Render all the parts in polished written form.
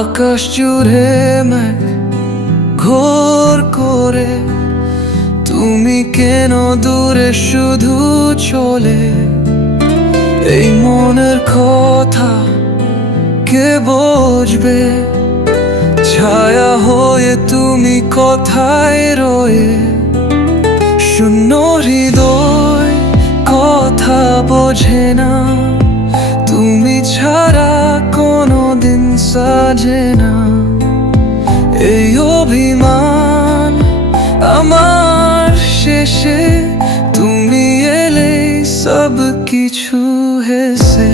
আকাশ জুড়ে মেঘ ঘোর করে, তুমি কেন দূরে শুধু চলে? এই মনের কথা কে বুঝবে? ছায়া হয়ে তুমি কোথায় রয়ে? শূন্য হৃদয় কথা বোঝে না, তুমি ছাড়া কোনো দিন সাজে না। এই অভিমান আমার শেষে, তুমি এলে সব কিছু হেসে।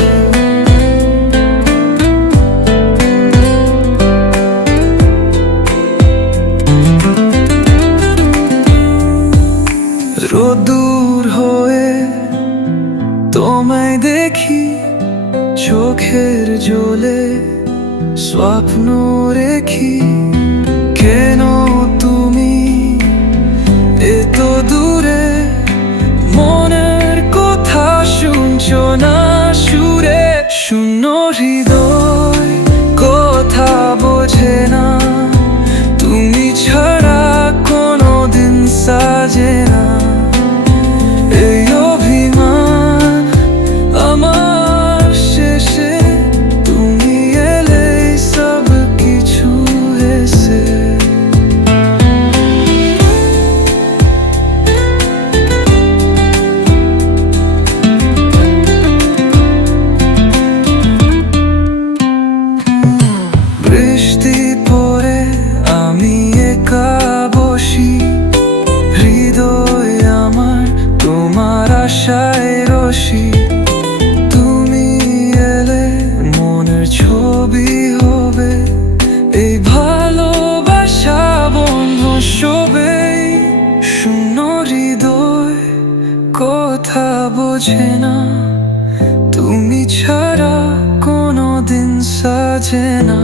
রোদুর হয়ে তোমায় দেখি, চোখের জলে স্বপ্ন রেখি। কেন তুমি এত দূরে? মনের কথা শুনছো না সুরে? শূন্য হৃদয় কথা বোঝে না, তুমি ছাড়া কোনো দিন সাজে না। এই অভিমান আমার শেষে, তুমি এলে সব কিছু হেসে। বৃষ্টি পড়ে আমি একা বসি, হৃদয় আমার তোমার আশায় রসি। তুমি এলে মনের ছবি হবে, এই ভালোবাসা বন্ধু সবে। শূন্য হৃদয় কথা বোঝে না, তুমি ছাড়া কোনো দিন সাজে না।